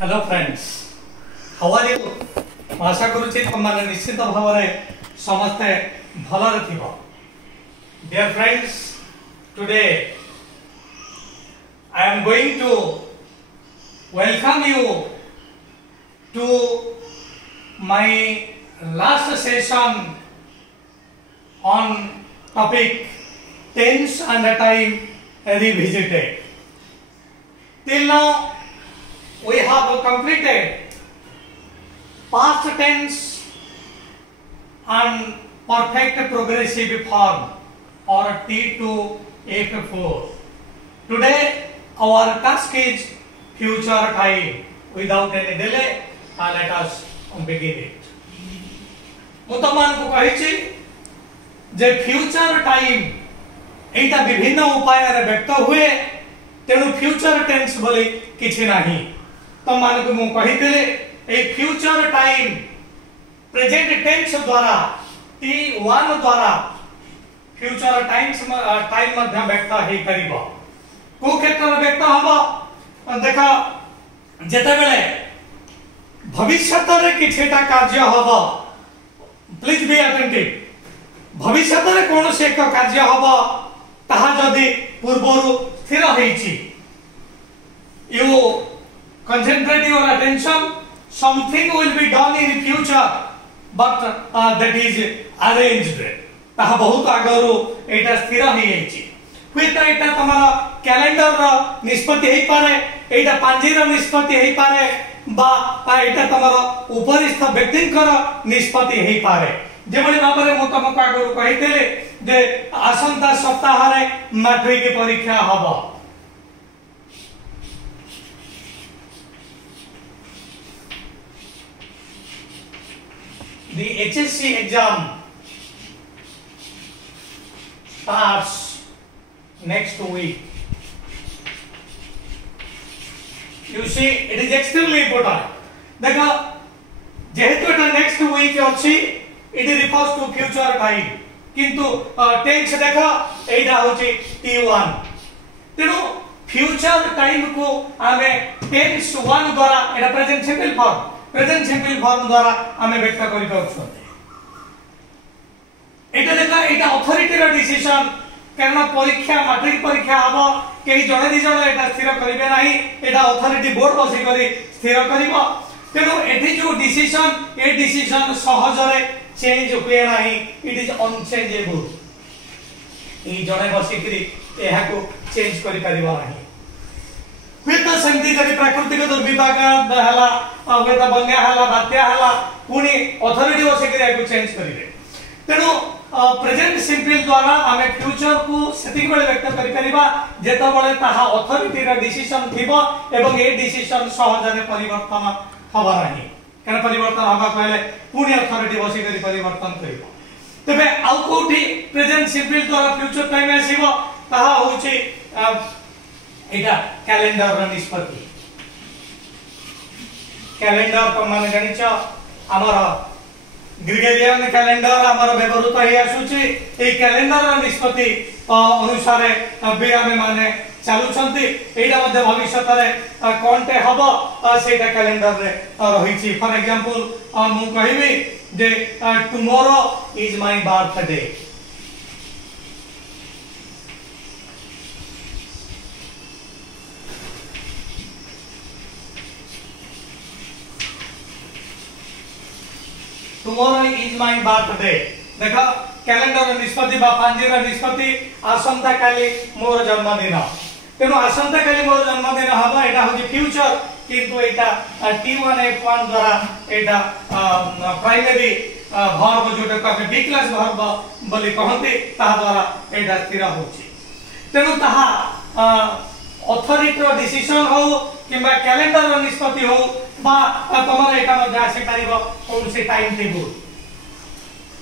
Hello friends, how are you? आशा करुछि तुमने निश्चित भाव में समस्ते भलरे थिबो। Dear friends, today I am going to welcome you to my last session on topic tense and time revisited. Till now we have completed past tense and perfect progressive form or T to F4. Today our task is future time. Without any delay, let us begin it. ମୁଁ ତମମାନଙ୍କୁ କହିଛି ଯେ future time एटा विभिन्न उपाय रे व्यक्त हुए, तेणु future tense बोली किछि नाही। तमମାନଙ୍କୁ ମୁଁ କହିଥିଲି ए फ्यूचर टाइम प्रेजेंट टेंस द्वारा T1 द्वारा फ्यूचर टाइम मध्य व्यक्त हेई परिबो। को क्षेत्र में व्यक्त हबो देख, जेतेबेले भविष्यत रे किछटा कार्य हबो, प्लीज बी अटेंटिव। भविष्यत रे कोनोसी एक कार्य हबो ताहा जदि पूर्वरु स्थिर हेछि, you concentrate your attention, something will be done in future but that is arranged, ताहा बहुत आगरु एटा स्थिर हेइ हेछि। हुएता एटा तमरा कैलेंडर रो निष्पत्ति हेइ पारे, एटा पांजी रो निष्पत्ति हेइ पारे, बा एटा तमरा उपरिस्थ व्यक्तिकर निष्पत्ति हेइ पारे। जेबोली बाबरे मु तमको आगरु कहितेले जे आसंता सप्ताह रे मैट्रिक परीक्षा हबो। The HSC exam starts next week. You see, it is extremely important. देखो, जेहेतु एटा next week अछि, it refers to future time. किंतु टेंस देखो, एटा होछि T1। तेणु फ्यूचर टाइम को आमे टेंस 1 द्वारा एटा प्रेजेंट सिंपल फॉर्म द्वारा आमे व्यक्त करि पाउछु। एटा देखा, एटा अथॉरिटी रो डिसीजन, कारण परीक्षा मैट्रिक परीक्षा हबो, केही जणे दि जणे एटा स्थिर करिवे नाही, एटा अथॉरिटी बोर्ड बसी करी स्थिर करिवो। तेनु एठी जो डिसीजन, ए डिसीजन सहज रे चेंज हुए नाही, इट इज अनचेंजेबल। ए जणे बसी करी एहा को चेंज करि परिबो नाही। हुएत सेमती जदि प्राकृतिक दुर्विपाक हला, हुएत बन्या हला, बात्या हला, पुनी अथॉरिटी बसी करी एहा को चेंज करिवे। तेनु प्रेजेंट सिंपल द्वारा आमे फ्यूचर को सेतिक बेले व्यक्त करि परिबा जेता बेले ताहा अथॉरिटी रा डिसीजन थिबो एवं ए डिसीजन सहज रे परिवर्तन हबा नाही। कारण परिवर्तन हबा कहले पुनी अथॉरिटी बसी करी परिवर्तन करिबो। तबे आउ कोठी प्रेजेंट सिंपल द्वारा फ्यूचर टाइम आसीबो, ताहा होछि एटा कैलेंडर रा निष्पत्ति। कैलेंडर तो माने जानिछ हमर ग्रेगोरियन कैलेंडर हमर व्यवहृत हे आसुछि। ए कैलेंडर रा निष्पत्ति अनुसार बे आमे माने चालू छंती। एटा मध्ये भविष्यत रे कोनटे हबो सेटा कैलेंडर रे रहिछि। फॉर एग्जांपल मु कहिबी जे tomorrow is my birthday. Tomorrow is my birthday. देखा, कैलेंडर निष्पत्ति बा पांजी रा निष्पत्ति आसंता काली मोर जन्मदिन। तेनु आसंता काली मोर जन्मदिन हबा, एटा होछि फ्यूचर, किंतु एटा T1 F1 द्वारा एटा प्राइमरी वर्ब जोटा का बी क्लास वर्ब बोली कहंती, ता द्वारा एटा स्थिर होछि। तेनु ताहा अथॉरिटी रो डिसीजन हो किबा कैलेंडर रो निष्पत्ति हो बा तमरा एटा मध्ये आसे परिबो कोन से टाइम टेबल,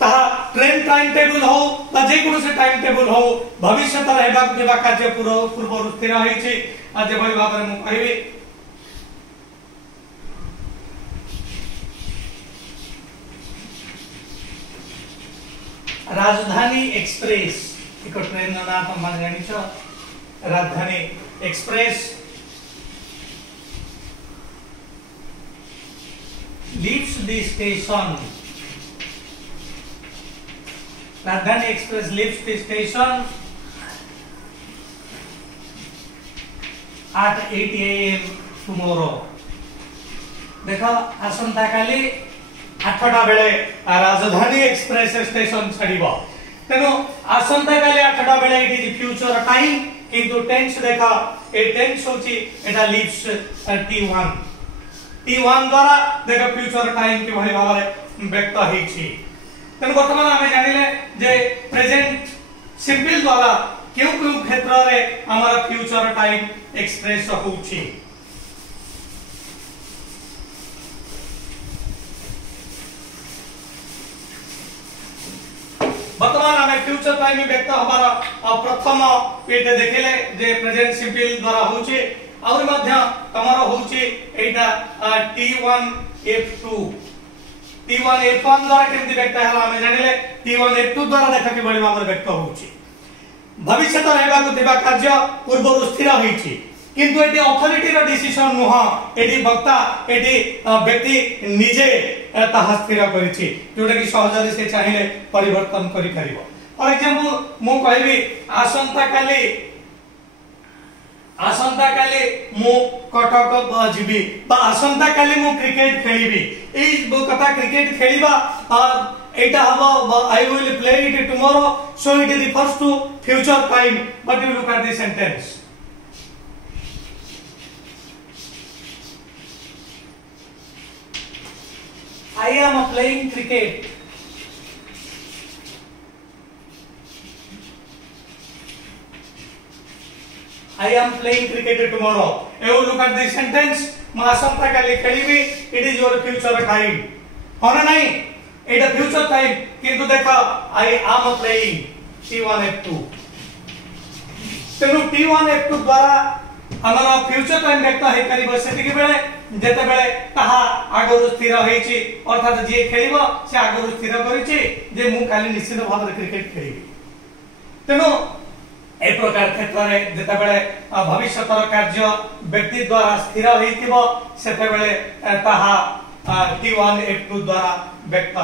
ताहा ट्रेन टाइम टेबल हो बा जे कोनो से टाइम टेबल हो, भविष्य त रहबा देबा कार्य पूर्व स्थिर होइछि। आज भई भाबरे मु कहिबी राजधानी एक्सप्रेस एक ट्रेन ना नाम मान जानिछ, राजधानी express leaves the station. Radhani Express leaves the station at 8 a.m. tomorrow. देखो आसंता काली 8टा बेले राजधानी एक्सप्रेस स्टेशन छड़िबो तेनो आसंता काली 8टा बेले इट इज फ्यूचर टाइम किंतु टेंस देखा ए टेंस होची एटा लीव्स t1 द्वारा देखो फ्यूचर टाइम के भली भाव रे व्यक्त हेछि तेनो वर्तमान हमें जानिले जे प्रेजेंट सिंपल द्वारा क्यों क्यों क्षेत्र रे हमारा फ्यूचर टाइम एक्सप्रेस होछि वर्तमान हमें फ्यूचर टाइम में व्यक्त हमारा प्रथम पेटे देखिले जे प्रेजेंट सिंपल द्वारा होचे और मध्य तमरा होचे एटा t1 f2 t1 f1 द्वारा केमति व्यक्त हला हमें जानिले t1 f2 द्वारा देखा के बड़ी भाव व्यक्त होचे भविष्य तो हेबा को दिबा कार्य पूर्व स्थिर होईची किंतु एटी अथॉरिटी रो डिसीजन नुह एटी वक्ता एटी व्यक्ति निजे ताहा स्थिर करिछि जोटा कि सहजरे से चाहिले परिवर्तन करि परिबो फॉर एग्जांपल मु कहबी आसंता काली मु कटक जीबी बा आसंता काली मु क्रिकेट खेलिबी एई कथा क्रिकेट खेलिबा एटा हबो I will play it tomorrow so it refers to future time but you look at this sentence I am playing cricket. I am playing cricket tomorrow. You look at this sentence. मैं आसंता काली खेलिबी. It is your future time. होना नहीं. It is future time. किंतु देखा I am playing T1 F2. तेनु T1 F2 द्वारा हमारा future time व्यक्त है करी बसेति के बेले जेते बेले ताहा आगरु स्थिर होईची अर्थात जे खेलिबो से आगरु स्थिर करिची जे मु काली निश्चित भाव क्रिकेट खेलिबी तेनो ए प्रकार क्षेत्र रे जेते बेले भविष्यतर कार्य व्यक्ति द्वारा स्थिर होईतिबो सेते बेले ताहा t1 f2 द्वारा व्यक्त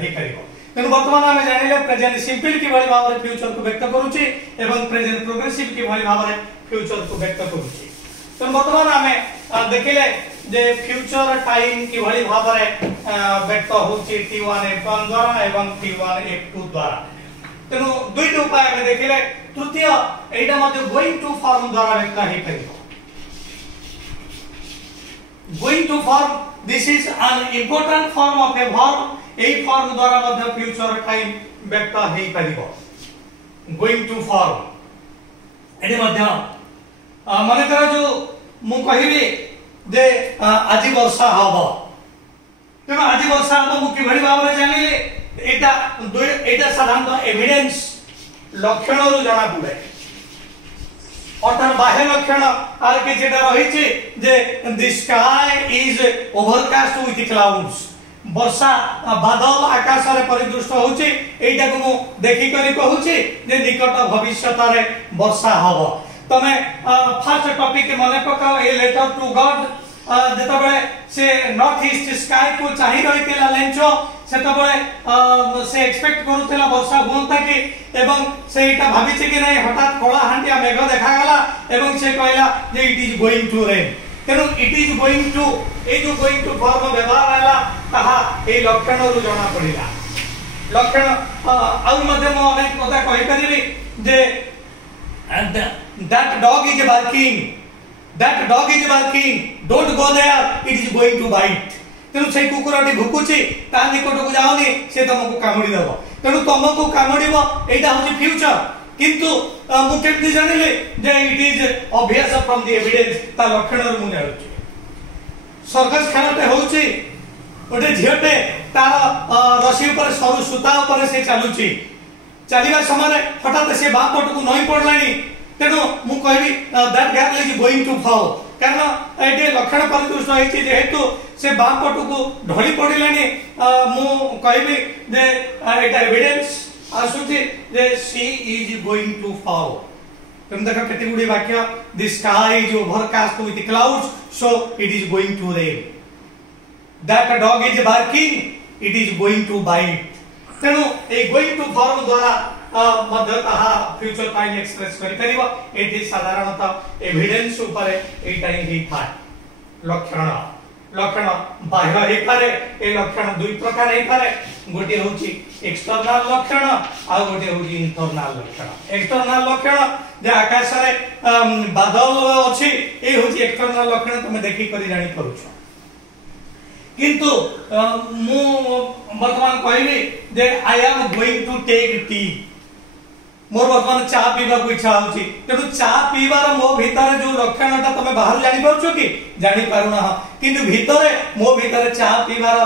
हे करिबो तेनु वर्तमान हमें जानिले प्रेजेंट सिंपल की भली भाव फ्यूचर को व्यक्त करूची एवं प्रेजेंट प्रोग्रेसिव की भली भाव फ्यूचर को व्यक्त करूची तो वर्तमान हमें देखिले जे फ्यूचर टाइम की भली भाव व्यक्त होची t1 f1 द्वारा एवं t1 f2 द्वारा तेनु दुईट उपाय हमें देखिले तृतीय एटा मध्ये गोइंग टू फॉर्म द्वारा व्यक्त हे करिबो going to form this is an important form of a verb ए फॉर्म द्वारा मध्ये फ्यूचर टाइम व्यक्त हे करिबो गोइंग टू फॉर्म एडी मध्ये माने करा जो मु कहिबी जे आज वर्षा हबो तेना आज वर्षा हबो मु कि भली भाव रे जानिले एटा साधारण एविडेंस लक्षण रु जाना पड़े अर्थात बाह्य लक्षण आर के जेटा रहिछि जे the sky is overcast with clouds वर्षा बादल आकाश रे परिदृष्ट होछि एटा को मु देखि करी कहूछि जे निकट भविष्यत रे वर्षा हबो तमे फर्स्ट टॉपिक के मने पकाओ ए लेटर टू गॉड जेता बेले से नॉर्थ ईस्ट स्काई को चाहि रहितेला लेंचो सेता बेले से एक्सपेक्ट करूतेला वर्षा होंता कि एवं से एटा भाबिछि कि नै हठात कळा हांडिया मेघ देखा गला एवं से कहला जे it is going to rain तेनु it is going to a जो गोइंग टू फॉर्म व्यवहार आला ताहा ए लक्षण रु जणा पडिला लक्षण आउ मध्ये मो अनेक कथा कहि परिबी जे that dog is barking don't go there it is going to bite तेनु से कुकुरटी भुकुची ता निकट को जाओनी से तुमको कामुडी देबो तेनु तुमको कामुडीबो एटा होची फ्यूचर किंतु मु केमति जानिले जे it is obvious from the evidence ता लक्षण रु मु जानुची सर्कस खेलते होची ओटे झियटे तार रसी ऊपर सरू सुता ऊपर से चालुची चलिबा समय हठात से बाप पटको नई पड़लानी तेनो मु कहबी that girl is going to fall कारण एटे लक्षण परिदृष्ट होइछि जेहेतु से बाप पटको ढळी पड़िलानी मु कहबी जे एटा एविडेंस आसुछि जे she is going to fall तुम देखो केते गुडी वाक्य the sky is overcast with clouds so it is going to rain that dog is barking it is going to bite तेणु ए गोइंग टू फॉर्म द्वारा मध्य ताहा फ्यूचर टाइम एक्सप्रेस करि परिबो एठी साधारणतः एविडेंस ऊपर एटा ही था लक्षण लक्षण बाह्य हे पारे ए लक्षण दुई प्रकार हे पारे गोटे होची एक्सटर्नल लक्षण आ गोटे होची इंटरनल लक्षण एक्सटर्नल लक्षण जे आकाश रे बादल अछि ए होची एक्सटर्नल लक्षण तुम देखि करि जानि करूछ किंतु मु वर्तमान कहबी जे I am going to take tea मोर वर्तमान चा पीवा को इच्छा होची तेनु चा पीवार मो भीतर जो लक्षणटा तमे बाहर जानि परछो कि जानि पारुना किंतु भीतर मो भीतर चा पीवार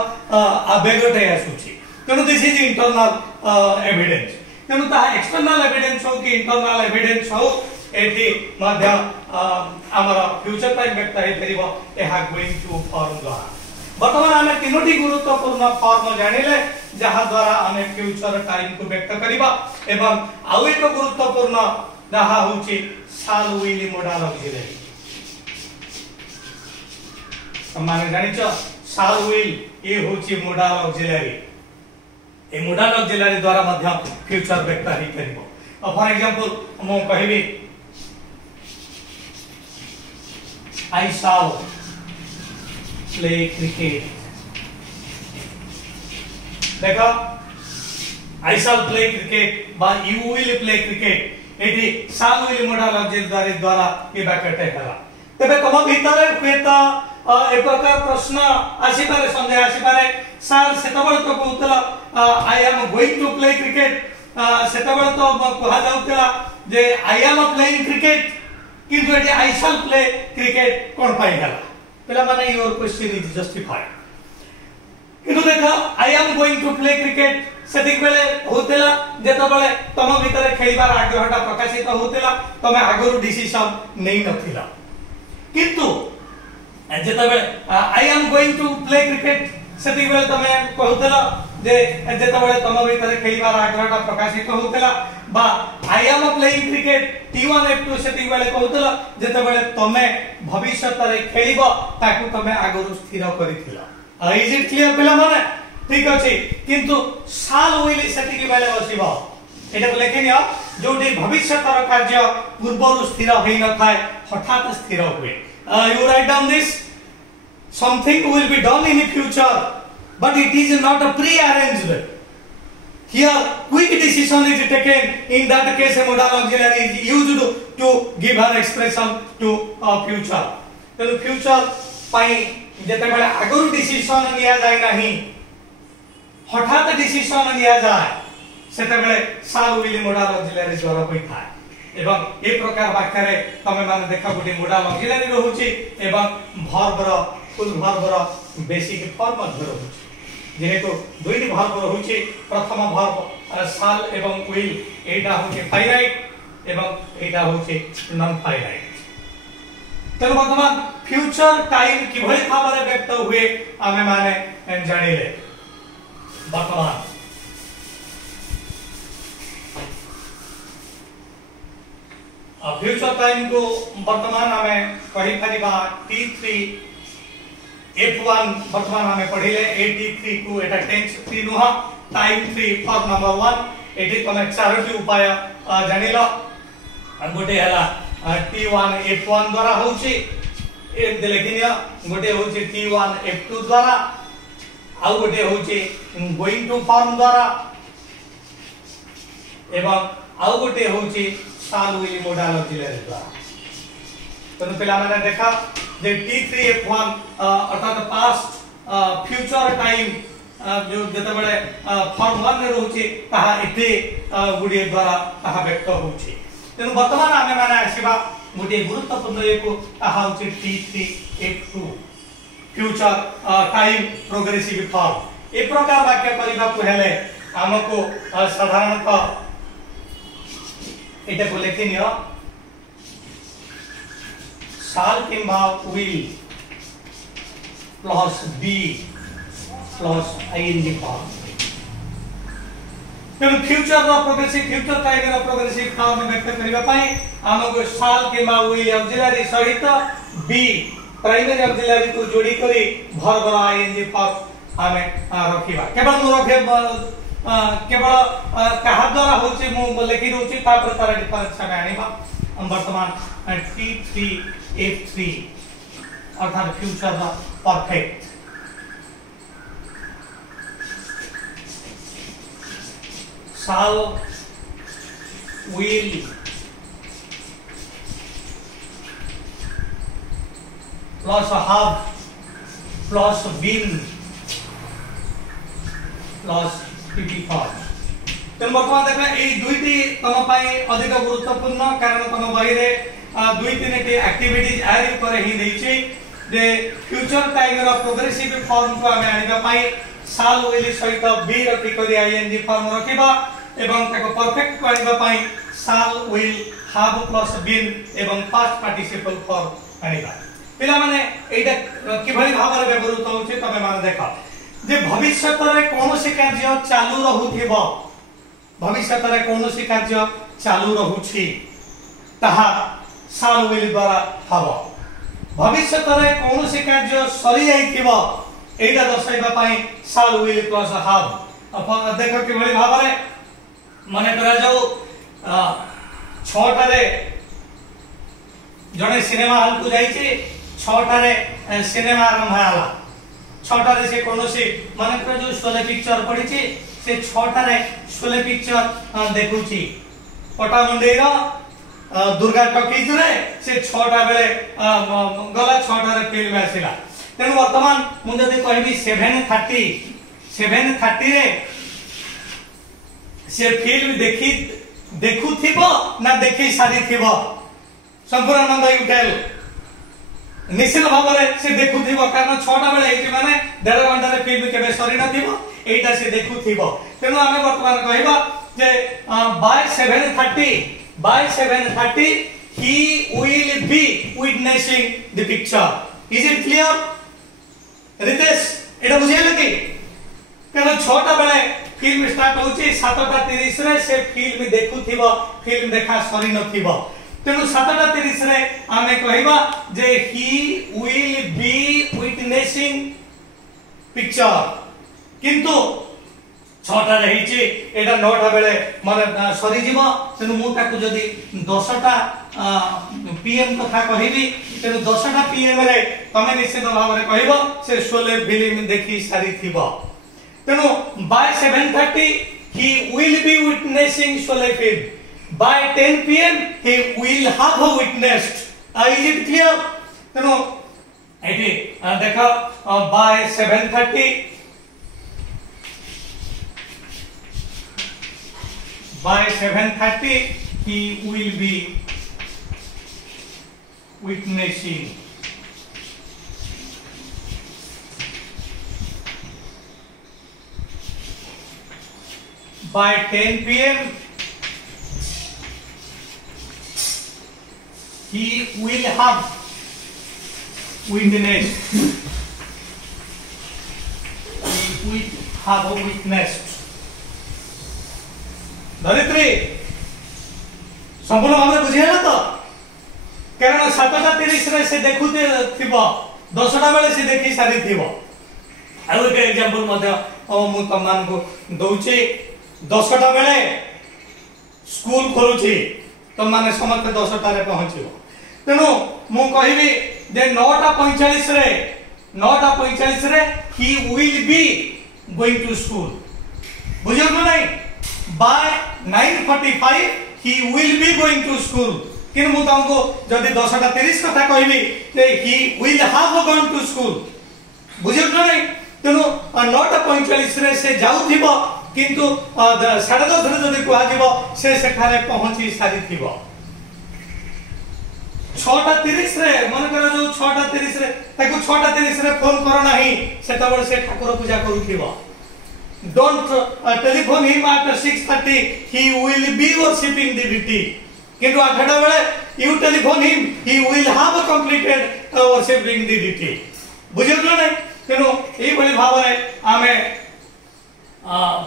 आवेगटे आसुची तेनु दिस इज इंटरनल एविडेंस तेनु ता एक्सटर्नल एविडेंस हो कि इंटरनल एविडेंस हो एठी मध्य हमर फ्यूचर टाइम व्यक्त हे परिबो एहा गोइंग टू फॉर्म द्वारा वर्तमान आमे तीनोटी गुरुत्वपूर्ण फॉर्म जानिले जहा द्वारा आमे फ्यूचर टाइम को व्यक्त करिबा एवं आउ एक गुरुत्वपूर्ण जहा होची साल विली मोडाल ऑक्सिलरी सम्मान जानिचो साल विल ए होची मोडाल ऑक्सिलरी ए मोडाल ऑक्सिलरी द्वारा मध्य फ्यूचर व्यक्त हे करिबो फॉर एग्जांपल मो कहबी आई साल play cricket देखो I shall play cricket बा you will play cricket eighty shall will modal auxiliary द्वारा ये वाक्यटे हला तबे तम भीतर हुएत ए प्रकार प्रश्न आसी पारे संदेह आसी पारे सर सेतबळ तो कहतला I am going to play cricket सेतबळ तो कहा जाउतला जे I am playing cricket किंतु एटी I shall play cricket कोन पाई हला पहला माने योर क्वेश्चन इज जस्टिफाइड किंतु देखा I am going to play cricket सेतिक बेले होतेला जेता बेले तम भीतर खेलिबार आग्रहटा प्रकाशित होतेला तमे आगरु डिसिजन नै नथिला किंतु जेता बेले I am going to play cricket सेतिक बेले तमे कहतेला जे जेता बेले तम भीतर खेलिबार आग्रहटा प्रकाशित होतेला बा I am playing cricket T1 F2 सेति बेले कहतला जेते बेले तमे भविष्य रे खेलिबो ताकू तमे आगरु स्थिर करिथिला इज इट क्लियर पेला माने ठीक अछि किंतु साल होइले सेति के बेले बसिबो एटा को लेखिनियो जोटी भविष्य तर कार्य पूर्वरु स्थिर होई न थाए हठात स्थिर होए you write down this something will be done in future but it is not a pre arranged here quick decision is taken in that case a modal auxiliary is used to give an expression to future तो future पाई जेते बेले आगरु decision लिया जाय नाही हठात decision लिया जाय सेते बेले साल विली मोडाल ऑक्सिलरी द्वारा होई थाए एवं ए प्रकार वाक्य रे तमे माने देखा गुडी मोडाल ऑक्सिलरी रहउची एवं वर्ब रो फुल वर्ब रो बेसिक फॉर्म मध्ये रहउची जेहेतु दुईटी वर्ब रहउची प्रथम वर्ब साल एवं विल एटा होचे फाइनाइट एवं एटा होचे नॉन फाइनाइट तब वर्तमान फ्यूचर टाइम किभଳି भाବରେ व्यक्त हुए आमे माने जानिले वर्तमान फ्यूचर टाइम को वर्तमान आमे कहि परिबा T3 F1 वर्तमान हमें पढ़िले 83 एटा टेंस 3 नुह टाइम 3 फॉर नंबर 1 एटी तमे चारोटी उपाय जानिलो गोटे हला T1 F1 द्वारा होची ए देलेकिनिया गोटे होची T1 F2 द्वारा आ गोटे होची गोइंग टू फॉर्म द्वारा एवं आ गोटे होची साल विली मोडाल ऑक्सिलरी द्वारा तो पहला मैंने देखा जे T3 F1 अर्थात पास्ट फ्यूचर टाइम जो जते बेले फॉर्म 1 रे रहउची ताहा एते गुडी द्वारा ताहा व्यक्त होउची तेनु वर्तमान आमे माने आसीबा गुडी गुरुत्वपूर्ण एको ताहा होउची T3 F2 future time progressive form ए प्रकार वाक्य करिबा को हेले हमको साधारणतः एटा को लेखिनियो साल किंबा will plus be plus ING form तेणु future progressive future time progressive form व्यक्त करबा पई हमको साल किंबा विल ऑक्सिलरी सहित बी प्राइमरी ऑक्सिलरी को जोड़ी करी भर्ब आईएनजी फॉर्म आमे रखिबा केवल मु रखे केवल कहा द्वारा होची मु लिखि दोची तापर तार डिफरेंस आमे आनिबा वर्तमान T3F3 अर्थात future perfect shall will plus have plus been plus PP form तेन वर्तमान देखा ए दुईटी तम पाई अधिक गुरुत्वपूर्ण कारण तम बही रे दुई तीन टी एक्टिविटीज आरि करे ही देछि जे फ्यूचर टाइम रो प्रोग्रेसिव फॉर्म को हमें आनिबा पाई shall will सहित बी रो टी करी आईएनजी फॉर्म रखिबा एवं ताको परफेक्ट को आनिबा पाई shall will have plus been एवं पास्ट पार्टिसिपल फॉर्म आनिबा पिला माने एटा किभली भाव रे व्यवहारित होछि तमे माने देखा जे भविष्यत रे कोनोसी कार्य चालू रहुथिबो भविष्यत रे कोनोसी कार्य चालू रहुछि ताहा shall will द्वारा हबो भविष्यत रे कोनोसी कार्य सरी जाइथिबो एटा दर्शाइबा पई shall will plus have अपन देखो कि भली भाव रे माने करा जाऊ 6 टारे जने सिनेमा हॉल को जाइछि 6 टारे सिनेमा आरंभ होला 6 टारे से कोनोसी माने करा जो शोले पिक्चर पडिछि से 6 टारे शोले पिक्चर देखुछि पटामुंडी रो दुर्गा टॉकीज रे से 6 टा बेले गला 6 टारे फिल्म आसिला तेनु वर्तमान मु जदी कहबी 7:30 रे से फिल्म देखुथिबो ना देखि सारी थिबो संपूर्णानंद युटेल निश्चित भाव रे से देखुथिबो कारण 6 टा बेले एति माने 1.5 घंटा रे फिल्म केबे सरी न थिबो एटा से देखुथिबो तेनु आमे वर्तमान कहबा जे by 7:30 he will be witnessing the picture is it clear Ritesh एटा बुझियले कि कारण 6 टा बेले फिल्म स्टार्ट होची 7:30 रे से फिल्म देखुथिबो फिल्म देखा सरी नथिबो तेनु 7:30 रे आमे कहबा जे he will be witnessing picture किंतु 6 टा रहिची एटा 9 टा बेले माने सरी जीवो तेनु मु ताकू जदी 10 टा पीएम कथा कहिबी तेनु 10 टा पीएम रे तमे निश्चित भाव रे कहबो से शोले फिल्म देखि सारी थिबो तेनु by 7:30 he will be witnessing Sholay film by 10 pm he will have witnessed is it clear तेनु एटी देखो by 7:30 by 7:30 he will be witnessing by 10 pm he will have witnessed he will have witnessed धरित्री संपूर्ण भाव बुझियला तो कारण 7:30 रे से देखुते थिबो 10 टा बेले से देखि सारी थिबो आ एक एग्जांपल मध्ये मु तमान को दउची 10 टा बेले स्कूल खोलुची तो माने समस्त 10 टा रे पहुंचिबो तेनु मु कहिबी जे 9:45 रे he will be going to school बुझियो न नहीं by 9:45 he will be going to school किन मु तुमको जदी 10:30 कथा कहबी जे he will have gone to school बुझियो न नहीं तेनु 9:45 रे से जाउथिबो किंतु 10:30 रे जदी कुआ जीवो से सेठारे पहुंची सारी थिबो 6:30 रे मन करा जो 6:30 रे ताको 6:30 रे फोन करो नाही सेतबळ से ठाकुर पूजा करूथिबो don't telephone him at 6:30 he will be worshipping the deity किंतु 8टा बेले you telephone him he will have completed worshipping the deity बुझियो नै तेनु एई भली भाव रे आमे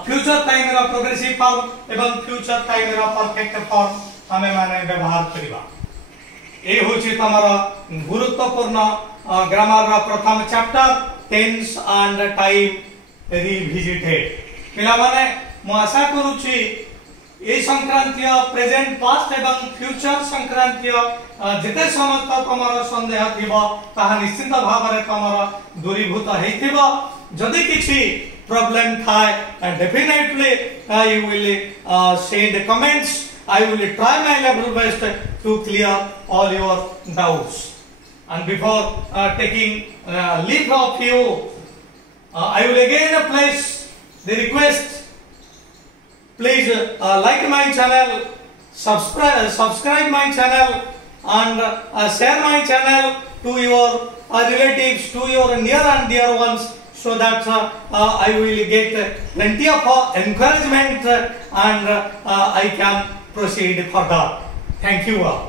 फ्यूचर टाइम रो प्रोग्रेसिव फॉर्म एवं फ्यूचर टाइम रो परफेक्ट फॉर्म आमे माने व्यवहार करिबा ए होछि तमरो गुरुत्वपूर्ण ग्रामर प्रथम chapter tense and time revisited पिला माने मु आशा करूची ए संक्रांतीय प्रेजेंट पास्ट एवं फ्यूचर संक्रांतीय जेते समस्त तमर संदेह थिबो ताहा निश्चित भाव रे तमर दूरीभूत हेथिबो जदि किछि प्रॉब्लम थाए definitely you will send comments. I will try my level best to clear all your doubts. And before taking leave of you, I will again place the request. Please like my channel, subscribe my channel, and share my channel to your relatives, to your near and dear ones, so that I will get plenty of encouragement and I can proceed further. Thank you all.